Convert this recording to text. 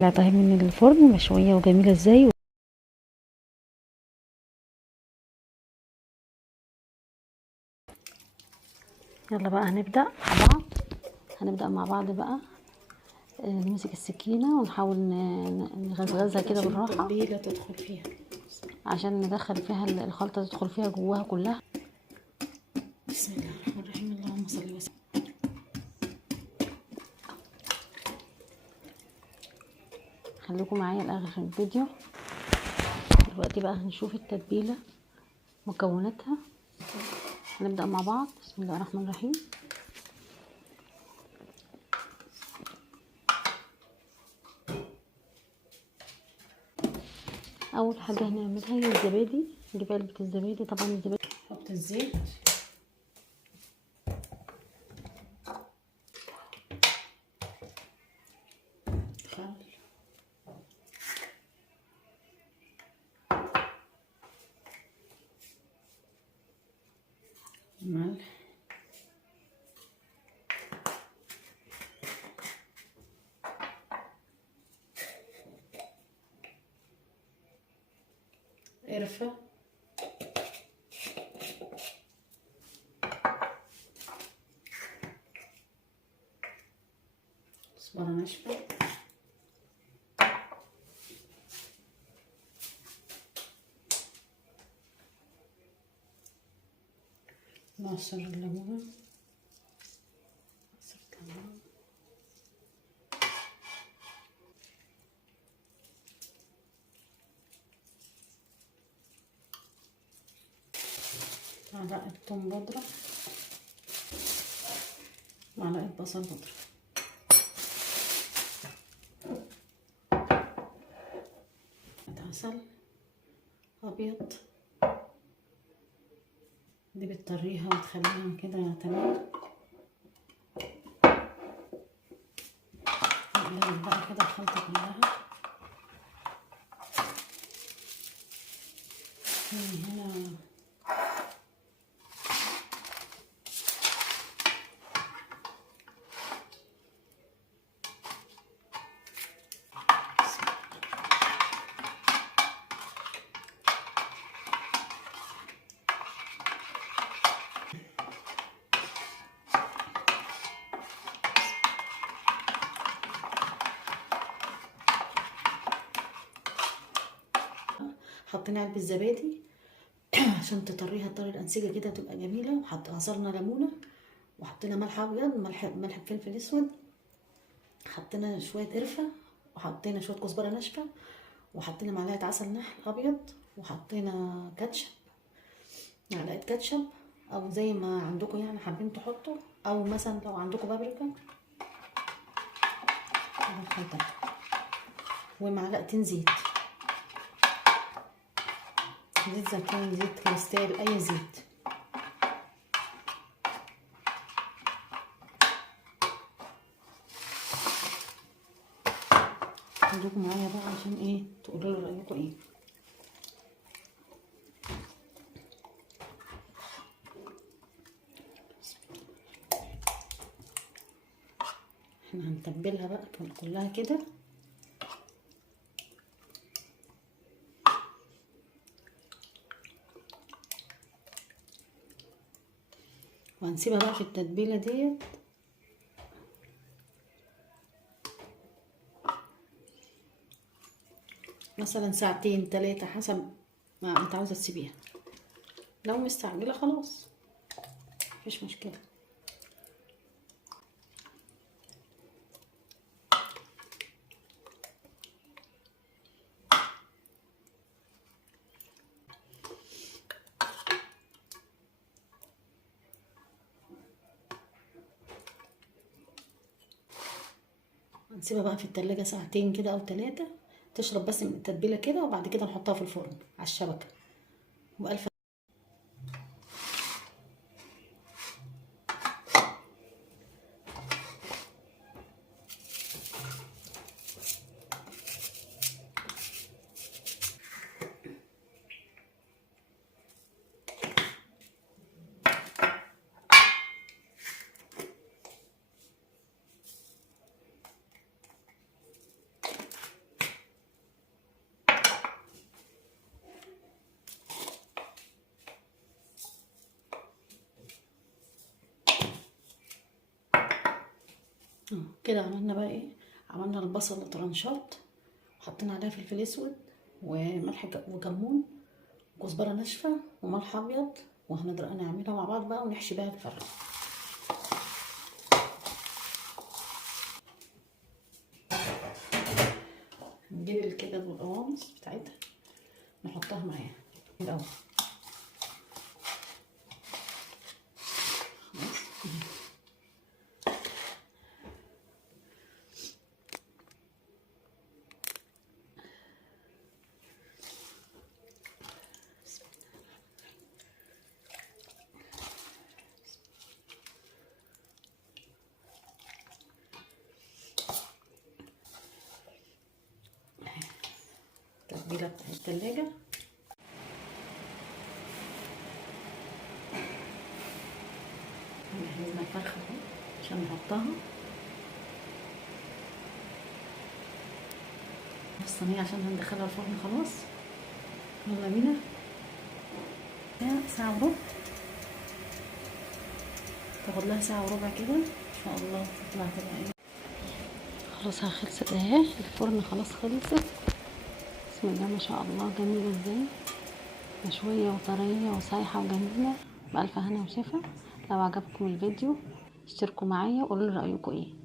طلعتها من الفرن مشوية وجميلة ازاي. يلا بقى هنبدأ مع بعض بقى. نمسك السكينة ونحاول نغزغزها كده بالراحة التتبيلة تدخل فيها عشان ندخل فيها الخلطة، تدخل فيها جواها كلها. بسم الله الرحمن الرحيم. اللهم صل وسلم. خليكم معايا لاخر الفيديو. دلوقتي بقى هنشوف التتبيلة مكوناتها. هنبدأ مع بعض. بسم الله الرحمن الرحيم. اول حاجة هنعملها هي الزبادي. نجيب علبة الزبادي. طبعا الزبادي حط الزيت، خل، ملح، قرفة، كزبرة ناشفة، نعصر الليمون، عصرة ليمون، معلقة توم بودرة، معلقة بصل بودرة، عسل أبيض. دي بتطريها وتخليها كده تمام. نقلب بقى كده الخلطة كلها من هنا. حطينا علبة زبادي عشان تطريها تطري الأنسجة كده تبقى جميلة. عصرنا ليمونة، وحطينا ملح أبيض، ملح فلفل أسود، حطينا شوية قرفة، وحطينا شوية كزبرة ناشفة، وحطينا معلقة عسل نحل أبيض، وحطينا كاتشب، معلقة كاتشب أو زي ما عندكم يعني حابين تحطوا، أو مثلا لو عندكم بابريكا. ومعلقتين زيت، زيت زيتون، زيت كريستال، أي زيت. خليكم معايا بقى عشان ايه تقولوا لي رأيكم ايه. احنا هنتبلها بقى كلها كده، وهنسيبها بقى في التتبيله ديت مثلا ساعتين 3 حسب ما انت عاوزه تسيبيها. لو مستعجله خلاص مفيش مشكله. هنسيبها بقى في التلاجة ساعتين كده او 3 تشرب بس من التتبيله كده، وبعد كده نحطها في الفرن على الشبكه. وألف كده عملنا بقى ايه، عملنا البصل طرنشات، حطينا عليها فلفل اسود وملح وكمون وكزبره ناشفه وملح ابيض، نعملها مع بعض بقى ونحشي بيها الفرخه. نجيب الكبد والقوانص بتاعتها نحطها معاها الاول. التتبيله بتاع التلاجة. جهزنا الفرخه اهو عشان نحطها الصينيه عشان هندخلها الفرن خلاص. يلا بينا. ساعه وربع، تاخد لها ساعه وربع كده ان شاء الله تطلع تبقى ايه. خلاص خلصت اهي، الفرن خلاص خلصت. بسم الله ما شاء الله، جميله ازاي، مشويه وطريه وسايحه وجميله. بألف هنا وشفا. لو عجبكم الفيديو اشتركوا معايا وقولوا لي رأيكم ايه.